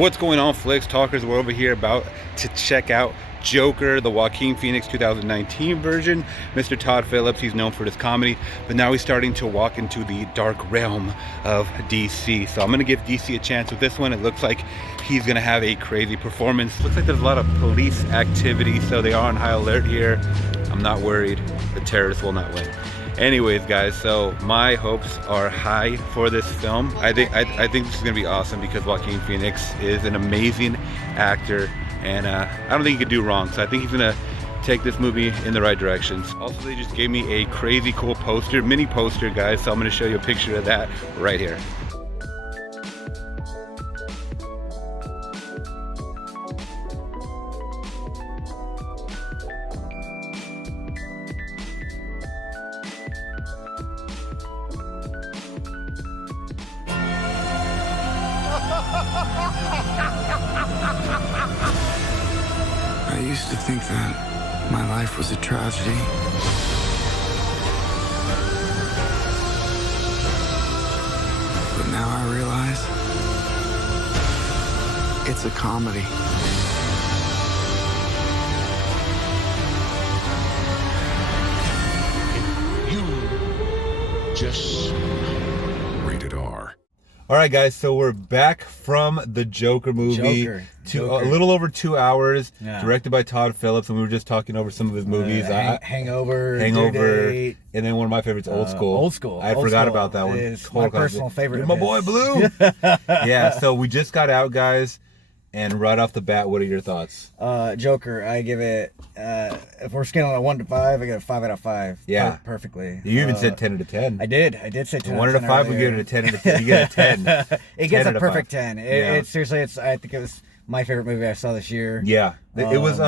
What's going on, Flicks Talkers? We're over here about to check out Joker, the Joaquin Phoenix 2019 version. Mr. Todd Phillips, he's known for his comedy, but now he's starting to walk into the dark realm of DC. So I'm going to give DC a chance with this one. It looks like he's going to have a crazy performance. Looks like there's a lot of police activity, so they are on high alert here. I'm not worried. The terrorists will not win. Anyways, guys, so my hopes are high for this film. I think this is gonna be awesome because Joaquin Phoenix is an amazing actor, and I don't think he could do wrong. So I think he's gonna take this movie in the right directions. Also, they just gave me a crazy cool poster, mini poster, guys. So I'm gonna show you a picture of that right here. I used to think that my life was a tragedy. But now I realize it's a comedy. You just rated R. All right, guys, so we're back from the Joker movie. A little over 2 hours, directed by Todd Phillips, and we were just talking over some of his movies. Hangover, and then one of my favorites, Old School. I forgot about that one. It's my personal favorite. You're my boy, Blue. Yeah, so we just got out, guys, and right off the bat, what are your thoughts? Joker, I give it, if we're scaling a 1 to 5, I give it a 5 out of 5. Yeah. Perfectly. You even said 10 out of 10. I did say 10 1 out of 5, we give it a 10 out of 10. You get a 10. It gets a perfect 10. Seriously, I think it was my favorite movie I saw this year. Yeah. It was,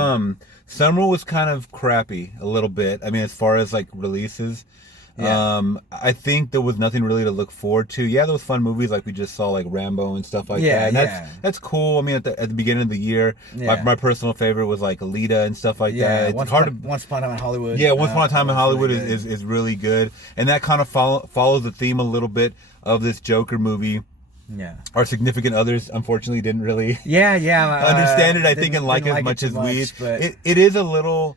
Summer was kind of crappy a little bit. I mean, as far as like releases. Yeah. I think there was nothing really to look forward to. Yeah, there was fun movies like we just saw, like Rambo and stuff like that. And that's cool. I mean, at the beginning of the year, my personal favorite was like Alita and stuff like that. It's Once Upon a Time in Hollywood. Yeah, Once Upon a Time in Hollywood is really good, and that kind of follows the theme a little bit of this Joker movie. Yeah. Our significant others, unfortunately, didn't really understand it. I think and like as much as we. It is a little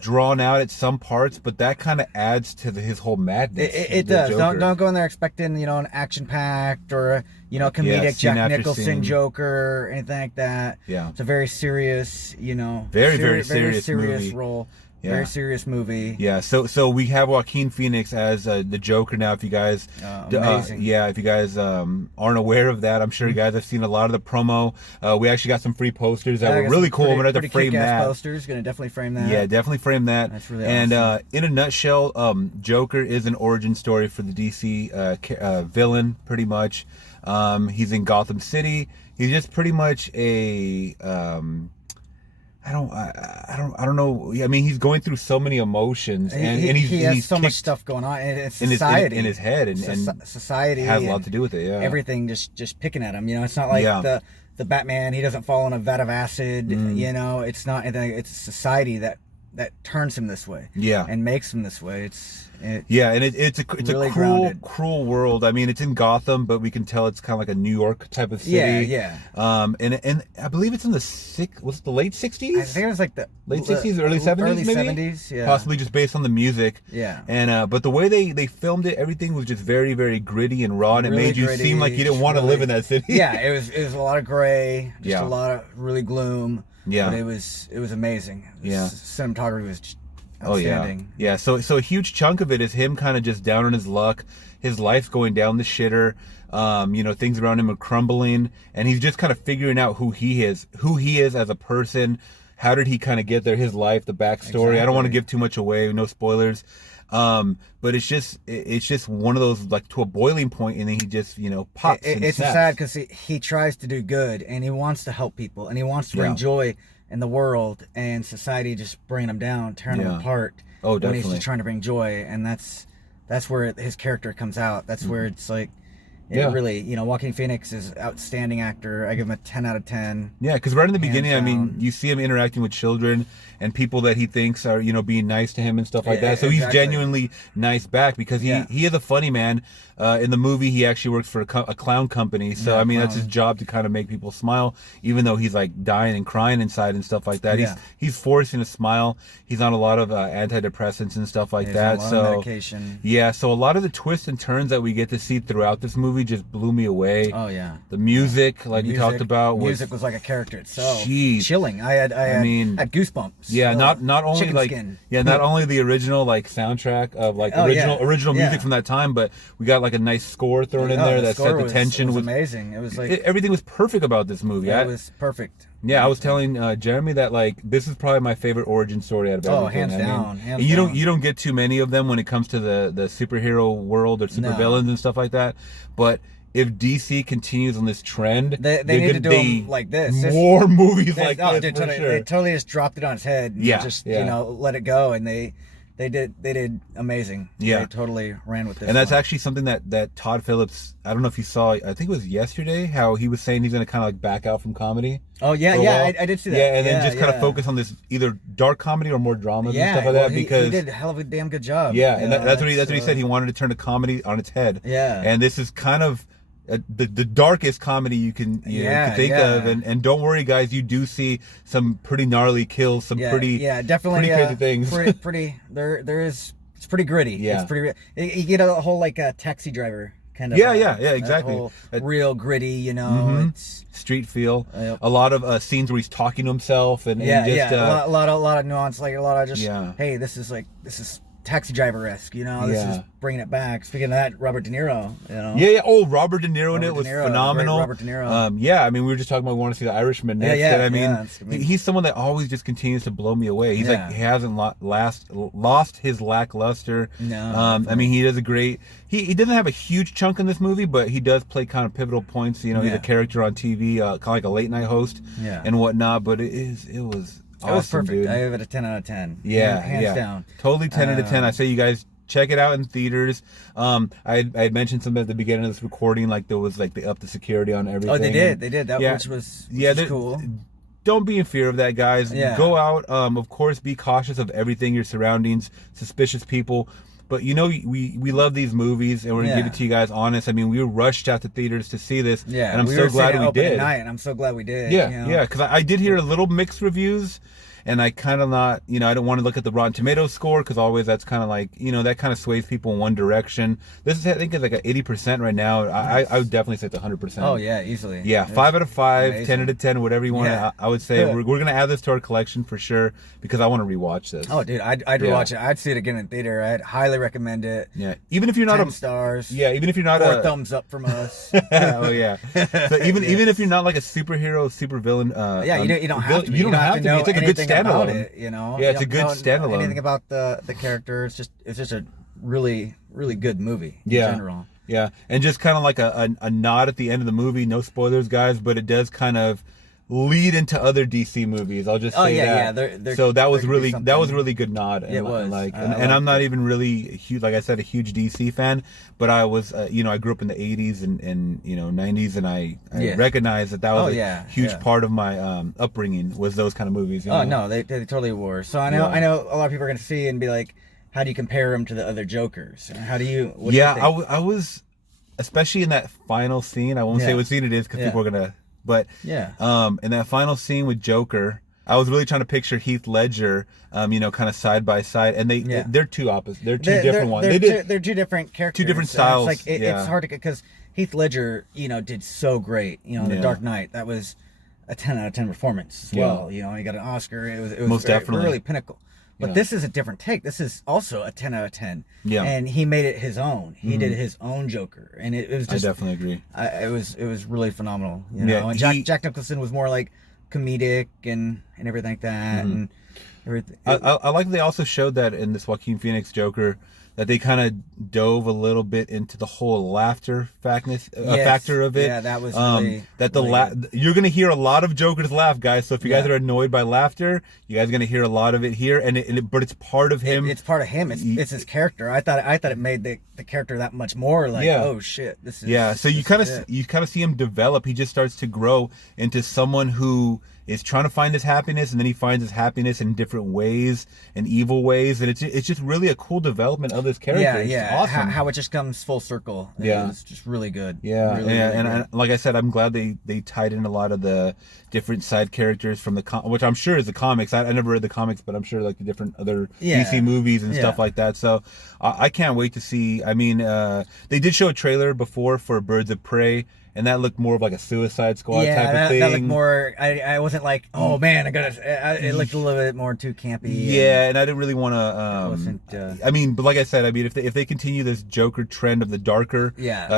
drawn out at some parts, but that kind of adds to his whole madness. It does. Don't go in there expecting an action packed or a comedic Jack Nicholson Joker or anything like that. Yeah, it's a very serious, very serious movie. role. Yeah. Very serious movie. Yeah, so we have Joaquin Phoenix as the Joker now. If you guys, amazing. If you guys aren't aware of that, I'm sure you guys have seen a lot of the promo. We actually got some free posters that were really cool. We're gonna have to frame that. Posters, gonna definitely frame that. Yeah, definitely frame that. That's really awesome. And in a nutshell, Joker is an origin story for the DC villain, pretty much. He's in Gotham City. He's just pretty much a I don't know. I mean, he's going through so many emotions, and he has so much stuff going on. It's society in his head, and society has a lot to do with it. Yeah, everything just picking at him. It's not like the Batman. He doesn't fall in a vat of acid. It's not. It's society that turns him this way. Yeah, and makes him this way. It's a really cruel world. I mean, it's in Gotham, but we can tell it's kind of like a New York type of city. Yeah. And I believe it's in the late 60s? I think it was like the late 60s, early 70s, early maybe? 70s, yeah. Possibly just based on the music. Yeah. And but the way they filmed it, everything was just very, very gritty and raw, and it really made you seem like you didn't want to live in that city. Yeah, it was a lot of gray, just a lot of really gloom. Yeah. But it was amazing. Cinematography was just outstanding. Oh yeah. So a huge chunk of it is him kind of just down on his luck. His life's going down the shitter. Things around him are crumbling, and he's just kind of figuring out who he is as a person. How did he kind of get there? His life, the backstory. Exactly. I don't want to give too much away. No spoilers. But it's just one of those, like, to a boiling point, and then he just pops. It's sad because he tries to do good, and he wants to help people, and he wants to bring joy in the world, and society just bringing him down, tearing him apart. Oh, definitely. When he's just trying to bring joy, and that's where his character comes out. That's where it's like It really, Joaquin Phoenix is outstanding actor. I give him a 10 out of 10. Yeah, because right in the beginning, I mean, down. you see him interacting with children and people that he thinks are, being nice to him and stuff like that. So he's genuinely nice back because he is a funny man. In the movie, he actually works for a clown company. So, I mean, that's his job to kind of make people smile, even though he's like dying and crying inside and stuff like that. Yeah. He's forcing a smile. He's on a lot of antidepressants and stuff like that. On a lot of medication. Yeah, so a lot of the twists and turns that we get to see throughout this movie just blew me away. Oh, yeah. The music, we talked about. Music was like a character itself. Jeez. Chilling. I had goosebumps. Yeah, not only not only the original soundtrack of original music from that time, but we got a nice score thrown in there that set the tension. It was amazing. It was everything was perfect about this movie. Yeah, it was perfect. Yeah, I was telling Jeremy that this is probably my favorite origin story out of everything. Hands down. Hands you down. You don't get too many of them when it comes to the superhero world or supervillains and stuff like that. But if DC continues on this trend, they need to do them like this. More movies like this. Dude, for totally, sure. They totally just dropped it on its head. And just let it go, and they did amazing. Yeah, they totally ran with this. And that's actually something that Todd Phillips. I don't know if you saw. I think it was yesterday how he was saying he's going to kind of back out from comedy. Oh yeah, I did see that. Yeah, and then just kind of focus on this either dark comedy or more dramas and stuff like that. Because he did a hell of a damn good job. Yeah, and that's what he said. He wanted to turn the comedy on its head. Yeah, and this is kind of the darkest comedy you can think of, and don't worry guys, you do see some pretty gnarly kills, some pretty definitely pretty crazy things. pretty there is, it's pretty gritty. Yeah, it's pretty. You get a whole Taxi Driver kind of. Yeah, exactly. Real gritty, It's street feel. A lot of scenes where he's talking to himself and just a lot of nuance, a lot of just hey, this is Taxi Driver-esque, this is bringing it back. Speaking of that, Robert De Niro, Oh, Robert De Niro in it was phenomenal. Robert De Niro. I mean, we were just talking about we want to see The Irishman next. And I mean, he's someone that always just continues to blow me away. He's he hasn't lost his lackluster. No. I mean, he does a great. He doesn't have a huge chunk in this movie, but he does play kind of pivotal points. He's a character on TV, kind of like a late night host and whatnot. But it was. Awesome, it was perfect. Dude. I give it a 10 out of 10. Yeah, hands down. Totally 10 out of 10. I say you guys check it out in theaters. I had mentioned something at the beginning of this recording, there was they upped the security on everything. Oh, they did. That which was cool. Don't be in fear of that, guys. Yeah. Go out. Of course, be cautious of everything, your surroundings, suspicious people. But we love these movies, and we're gonna give it to you guys honest. I mean, we rushed out to theaters to see this, and I'm so glad we did. And I'm so glad we did. Yeah, because I did hear a little mixed reviews, and I kind of not, I don't want to look at the Rotten Tomatoes score because always that's kind of that kind of sways people in one direction. This is, I think, it's at 80% right now. I would definitely say it's 100%. Oh yeah, easily. Yeah, 5 out of 5, amazing. 10 out of 10, whatever you want. I would say we're gonna add this to our collection for sure because I want to rewatch this. Oh dude, I'd rewatch it. I'd see it again in theater. I'd highly recommend it. Yeah, even if you're not 10 stars. Yeah, even if you're not 4 thumbs up from us. Oh yeah. So even if you're not like a superhero, supervillain. You don't have to. You don't have to. It's like a good standalone. Yeah, it's a good standalone. Anything about the character? It's just a really really good movie in general. Yeah, and just kind of like a nod at the end of the movie. No spoilers, guys, but it does kind of lead into other DC movies. I'll just say that. So that was really good nod. It was. And I'm not even really huge, like I said, a huge DC fan, but I was, I grew up in the 80s and 90s, and I recognize that was a huge part of my upbringing was those kind of movies. Oh no, they totally were. So I know a lot of people are going to see and be like, how do you compare them to the other Jokers? How do you? What do you think? I was, especially in that final scene. I won't say what scene it is because people are gonna. But in that final scene with Joker, I was really trying to picture Heath Ledger, kind of side by side, and they're two opposite. They're two different ones. They're two different characters. Two different styles. It's hard to because Heath Ledger, did so great. The Dark Knight, that was a 10 out of 10 performance as well. He got an Oscar. It was most definitely really pinnacle. But this is a different take. This is also a 10 out of 10. Yeah. And he made it his own. He did his own Joker, and it was just. I definitely agree. It was really phenomenal. And Jack Nicholson was more like comedic and everything like that, and everything. I like that they also showed that in this Joaquin Phoenix Joker that they kind of dove a little bit into the whole laughter factor of it. Yeah, that was really, that the really you're gonna hear a lot of Joker's laugh, guys. So if you guys are annoyed by laughter, you guys are gonna hear a lot of it here, but it's part of him. It's part of him. It's his character. I thought it made the character that much more like, oh shit, this is. So you kind of see him develop. He just starts to grow into someone who is trying to find his happiness, and then he finds his happiness in different ways and evil ways, and it's just really a cool development of this character. It's awesome how it just comes full circle. It's just really good. And like I said, I'm glad they tied in a lot of the different side characters from which I'm sure is the comics. I never read the comics, but I'm sure like the different other DC movies and stuff like that. So I can't wait to see. I mean, they did show a trailer before for Birds of Prey, and that looked more of like a Suicide Squad type of thing. That looked more. I wasn't like, oh man, it looked a little bit more too campy. Yeah, and I didn't really want to. I mean, but like I said, I mean, if they continue this Joker trend of the darker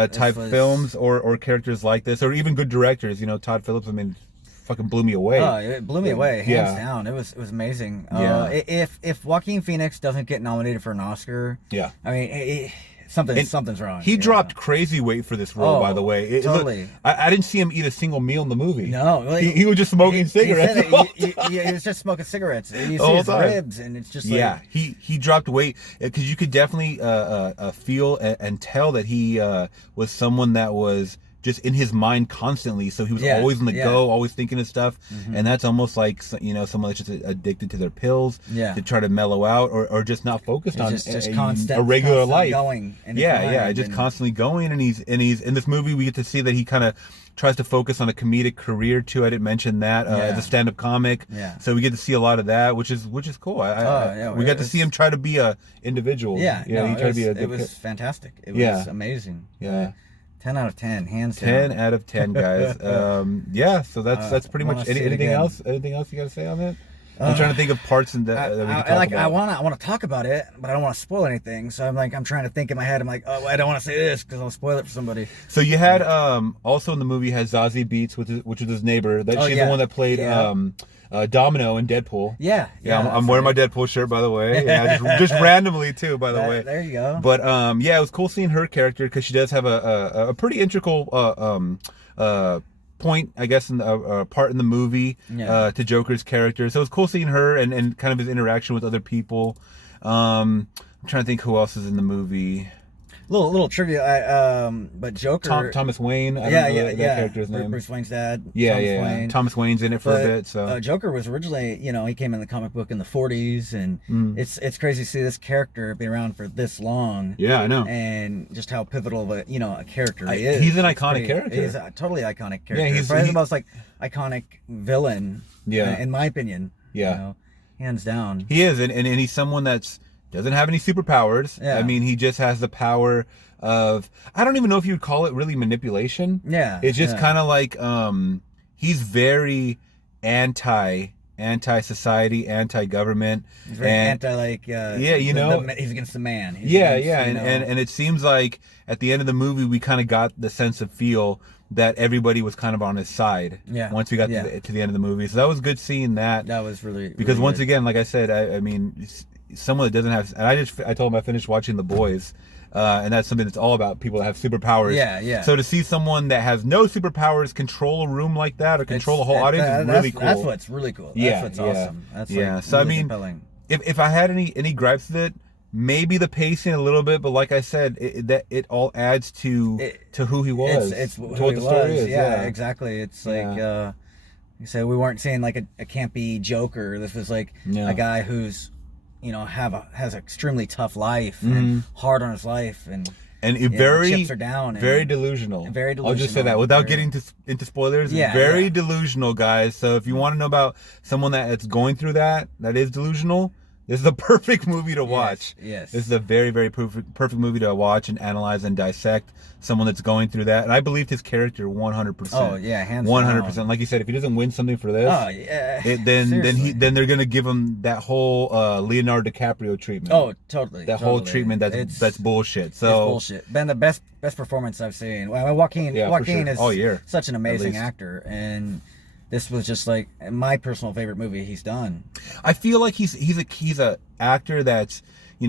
type films or characters like this, or even good directors, Todd Phillips, I mean, fucking blew me away. Oh, it blew me away, hands down. It was amazing. If Joaquin Phoenix doesn't get nominated for an Oscar, I mean. Something's wrong. He dropped crazy weight for this role, by the way. Totally. I didn't see him eat a single meal in the movie. No. He was just smoking cigarettes. He was just smoking cigarettes. And you see his ribs, and it's just like... he dropped weight, because you could definitely feel and tell that he was someone that was just in his mind constantly, so he was always on the go, always thinking of stuff, and that's almost like someone that's just addicted to their pills to try to mellow out, or just not focused on a regular life. Going just constantly going, and he's in this movie. We get to see that he kind of tries to focus on a comedic career too. I didn't mention that as a stand-up comic. So we get to see a lot of that, which is cool. We got to see him try to be a individual. He tried to be it was fantastic. It was amazing. 10 out of 10, hands down. 10 out of 10, guys. So that's pretty much. Anything else? Anything else you got to say on that? I'm trying to think of parts that we can talk about. I want to talk about it, but I don't want to spoil anything. So I'm trying to think in my head. I'm like, oh, I don't want to say this because I'll spoil it for somebody. So you had also in the movie has Zazie Beetz, which is his neighbor. She's the one that played Domino in Deadpool. I'm wearing my Deadpool shirt, by the way. Just randomly too, by the way. There you go. But it was cool seeing her character, because she does have a pretty integral point, I guess, in part in the movie to Joker's character. So it was cool seeing her and kind of his interaction with other people. I'm trying to think who else is in the movie. Little trivia, but Joker... Thomas Wayne. I don't know that character's name. Bruce Wayne's dad. Wayne. Thomas Wayne's in it for a bit. So Joker was originally, he came in the comic book in the 40s, and it's crazy to see this charter be around for this long. Yeah, I know. And just how pivotal of a character he is. He's an iconic character. He's a totally iconic character. Yeah, he's the most iconic villain. In my opinion. Yeah, hands down. He is, and he's someone that's doesn't have any superpowers. I mean, he just has the power of, I don't even know if you would call it really manipulation. It's just kind of like he's very anti-society, anti-government. He's very anti he's against the man. And it seems like at the end of the movie we kind of got the sense of feel that everybody was kind of on his side. Once we got to the end of the movie, so that was good seeing that. That was really because really once again, like I said, I mean, someone that doesn't have, and I told him I finished watching The Boys, and that's something that's all about people that have superpowers. So to see someone that has no superpowers control a room like that, or control a whole audience, is really cool. That's what's really cool. That's what's awesome. That's so really I mean, compelling. if I had any gripes with it, maybe the pacing a little bit, but like I said, it all adds to who he was. It's to who what he the story was. is. Exactly. It's like you said, we weren't seeing like a campy Joker. This was like a guy who's has an extremely tough life and hard on his life, and chips are down, very delusional. Very delusional. I'll just say that without getting into spoilers. Very delusional, guys. So if you want to know about someone that's going through that is delusional, this is the perfect movie to watch. Yes. This is a very, very perfect movie to watch and analyze and dissect someone that's going through that. And I believed his character 100%. Oh yeah, hands 100%. down. Like you said, if he doesn't win something for this, then they're gonna give him that whole Leonardo DiCaprio treatment. Oh, totally. That whole treatment that's bullshit. So it's bullshit. Been the best performance I've seen. Well, Joaquin is all year, such an amazing actor, and this was just like my personal favorite movie he's done. I feel like he's a actor that's,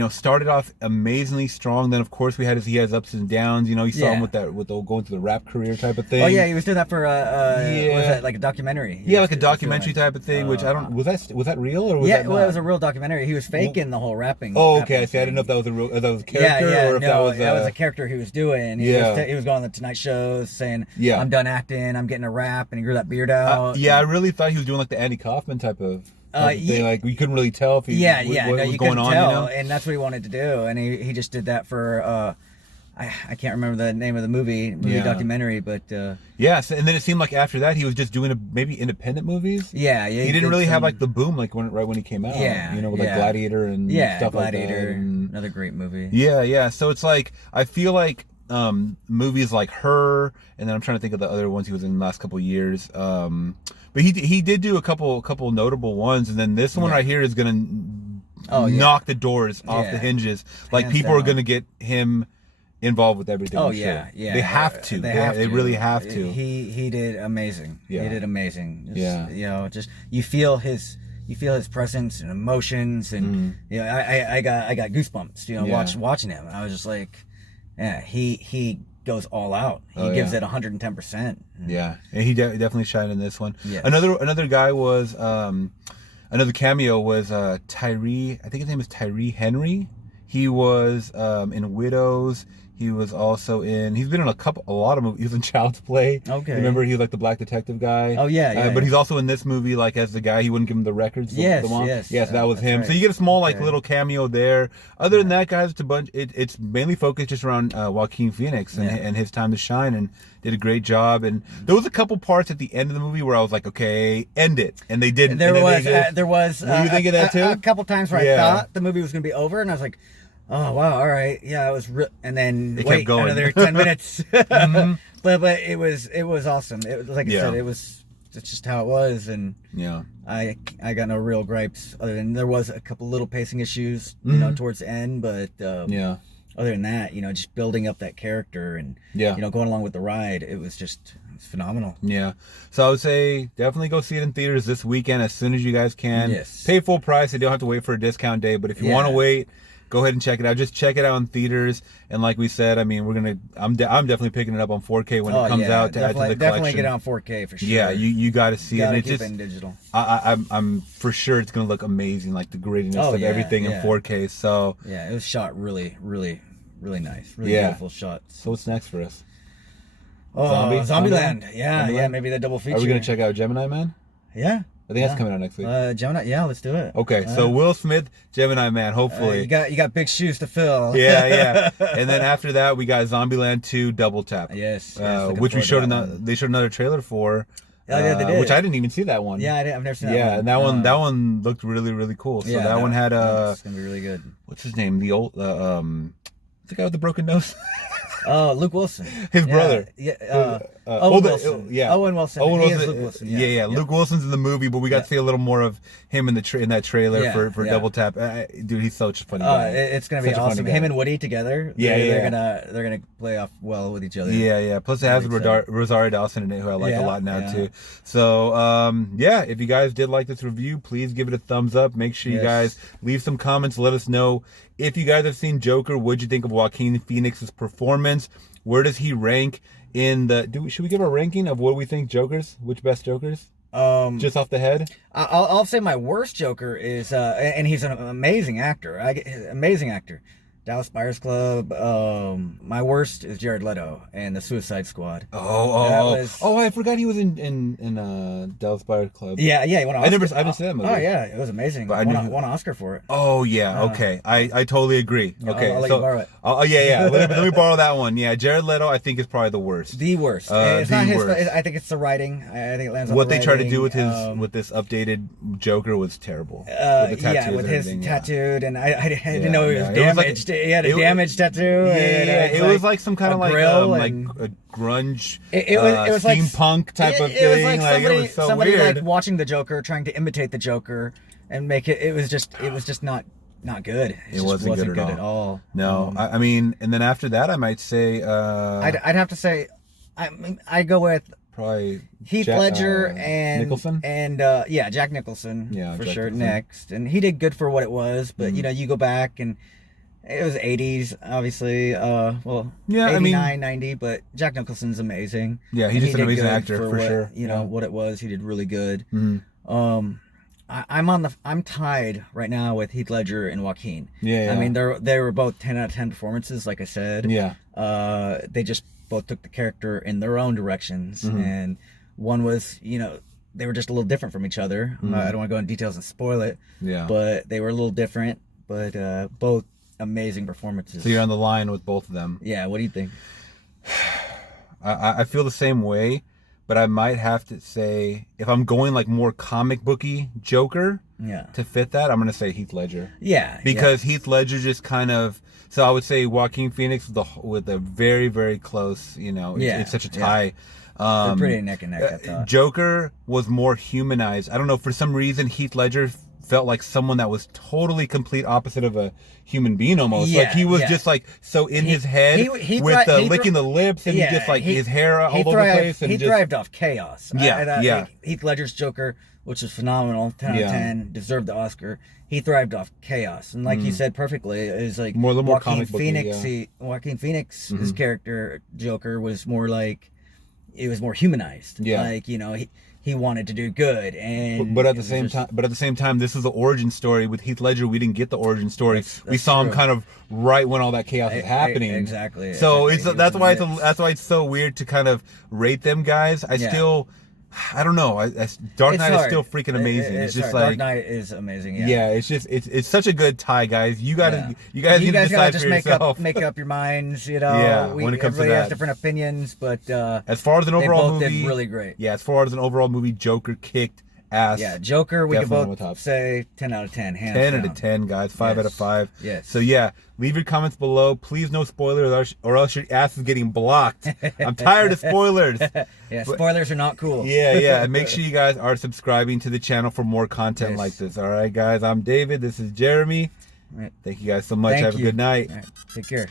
started off amazingly strong. Then of course he has ups and downs. You saw him with the going to the rap career type of thing. Oh yeah, he was doing that for was that like a documentary? Yeah, like a documentary type of thing. Which I don't was that real or was that not? Well, it was a real documentary. He was faking the whole rapping. Oh, okay. See, I didn't know if that was that was a character or if that was a character he was doing. He was going on the Tonight shows saying, I'm done acting, I'm getting a rap, and he grew that beard out. I really thought he was doing like the Andy Kaufman type of thing. Like we couldn't really tell if he what was going on. Tell, and that's what he wanted to do, and he just did that for I can't remember the name of the movie documentary, but and then it seemed like after that he was just doing maybe independent movies. He didn't really have like the boom like right when he came out. With like Gladiator and stuff like that. Gladiator, another great movie. So it's like I feel like movies like Her, and then I'm trying to think of the other ones he was in the last couple of years. But he did do a couple notable ones, and then this one right here is gonna knock the doors off the hinges. Like people are gonna get him involved with everything. They have to. They really have to. He did amazing. He did amazing. Just you feel his presence and emotions, and I got goosebumps. Watching him, I was just like, he goes all out. He gives it 110%. Yeah, and he definitely shined in this one. Another guy was another cameo was Tyree. I think his name is Tyree Henry. He was in Widows. He was also he's been in a lot of movies. He was in Child's Play. Okay. Remember he was like the black detective guy? Oh, yeah. But he's also in this movie like as the guy, he wouldn't give him the records. Yes. Yes, that was him. Right. So you get a small like little cameo there. Other than that, guys, it's mainly focused just around Joaquin Phoenix and his time to shine, and did a great job. And there was a couple parts at the end of the movie where I was like, okay, end it. And they didn't. There was. Were you thinking that too? A couple times where I thought the movie was going to be over, and I was like, oh wow, all right, yeah, it was, and then kept going. Another 10 minutes. But it was awesome. It was like I said, it's just how it was, and I got no real gripes other than there was a couple little pacing issues, towards the end, but other than that, just building up that character and going along with the ride, it's phenomenal. Yeah. So I would say definitely go see it in theaters this weekend as soon as you guys can. Yes. Pay full price. You don't have to wait for a discount day, but if you want to wait, go ahead and check it out. Just check it out in theaters. And like we said, I mean, I'm definitely picking it up on 4K when it comes out to add to the collection. Definitely get it on 4K for sure. Yeah, you got to see it. And keep it in digital. I'm for sure it's gonna look amazing, like the grittiness of everything in 4K. So yeah, it was shot really, really, really nice. Really beautiful shots. So what's next for us? Zombieland. Yeah, maybe the double feature. Are we gonna check out Gemini Man? Yeah. I think that's coming out next week. Gemini, let's do it. Okay, so Will Smith, Gemini Man, hopefully. You got big shoes to fill. Yeah. And then after that, we got Zombieland 2 Double Tap. Yes. Which they showed another trailer for. Yeah, they did. Which I didn't even see that one. Yeah, I've never seen that one. Yeah, and that one looked really, really cool. So that one had it's gonna be really good. What's his name? The old the guy with the broken nose. Luke Wilson. His brother. Owen Wilson. Owen Wilson. Luke Wilson. Yeah. Luke Wilson's in the movie, but we got to see a little more of him in that trailer for Double Tap. Dude, he's such a funny guy. It's gonna be awesome. Him and Woody together. They're gonna play off well with each other. Yeah. Plus it has Rosario Dawson in it, who I like a lot now too. So if you guys did like this review, please give it a thumbs up. Make sure you guys leave some comments. Let us know if you guys have seen Joker. What'd you think of Joaquin Phoenix's performance? Where does he rank in should we give a ranking of what we think Jokers? Which best Jokers? Just off the head? I'll say my worst Joker is, and he's an amazing actor. Amazing actor. Dallas Buyers Club. My worst is Jared Leto and the Suicide Squad. I forgot he was in Dallas Buyers Club. Yeah, he won an Oscar. I didn't see that movie. Oh yeah, it was amazing. But won an Oscar for it. Oh yeah, okay. I totally agree. Okay, I'll let you borrow it. Let me borrow that one. Yeah, Jared Leto I think is probably the worst. The worst. It's not his. I think it's the writing. I think it lands on what the they tried to do with this updated Joker was terrible. With his tattooed, and I didn't know he was damaged. He had a damaged tattoo. It was like some kind of like a grunge, it was steampunk type of thing. It was so somebody weird. Like watching the Joker, trying to imitate the Joker, and make it. It was just not good. It wasn't good at all. No, I mean, and then after that, I might say, I'd have to say, I go with probably Heath Ledger and Nicholson, and Jack Nicholson, for Jack sure. Nicholson. Next, and he did good for what it was, but you go back and It was 80s, obviously. Well, Yeah, 89, 90, but Jack Nicholson's amazing. Yeah, he's And just an did amazing good actor for what, sure. You know what it was. He did really good. Mm-hmm. I'm tied right now with Heath Ledger and Joaquin. Yeah, I mean, they were both 10 out of 10 performances, like I said. Yeah. They just both took the character in their own directions, and one was, they were just a little different from each other. I don't want to go into details and spoil it. Yeah. But they were a little different, but both amazing performances. So you're on the line with both of them. Yeah, what do you think? I feel the same way, but I might have to say, if I'm going like more comic booky Joker to fit that, I'm gonna say Heath Ledger. Yeah, because Heath Ledger just kind of. So I would say Joaquin Phoenix with a very, very close. It's such a tie. They're pretty neck and neck. I thought Joker was more humanized. I don't know, for some reason Heath Ledger felt like someone that was totally complete opposite of a human being almost. Like he was just like so in his head with licking the lips and just like his hair all over the place. And he thrived off chaos. Yeah. Heath Ledger's Joker, which was phenomenal, 10 out of 10, deserved the Oscar. He thrived off chaos, and like you said perfectly, is like more Joaquin Phoenix. Joaquin Phoenix, his character Joker was more like, it was more humanized. Yeah, like he wanted to do good, and but at the same time, this is the origin story. With Heath Ledger, we didn't get the origin story. We saw him kind of right when all that chaos was happening. Exactly. So that's why it's so weird to kind of rate them guys. I don't know. Dark Knight is still freaking amazing. It's just like Dark Knight is amazing. Yeah, it's such a good tie, guys. You guys need to decide for yourself. Make up your minds. Yeah, when it comes to everybody that, has different opinions, but as far as an overall movie, did really great. Yeah, as far as an overall movie, Joker kicked ass. Yeah, Joker, we can both say 10 out of 10. 10 out of 10, guys. 5 out of 5. Yes. So yeah, leave your comments below. Please no spoilers, or else your ass is getting blocked. I'm tired of spoilers. Spoilers are not cool. Yeah. And make sure you guys are subscribing to the channel for more content like this. All right, guys. I'm David. This is Jeremy. Right. Thank you guys so much. Have a good night. All right. Take care.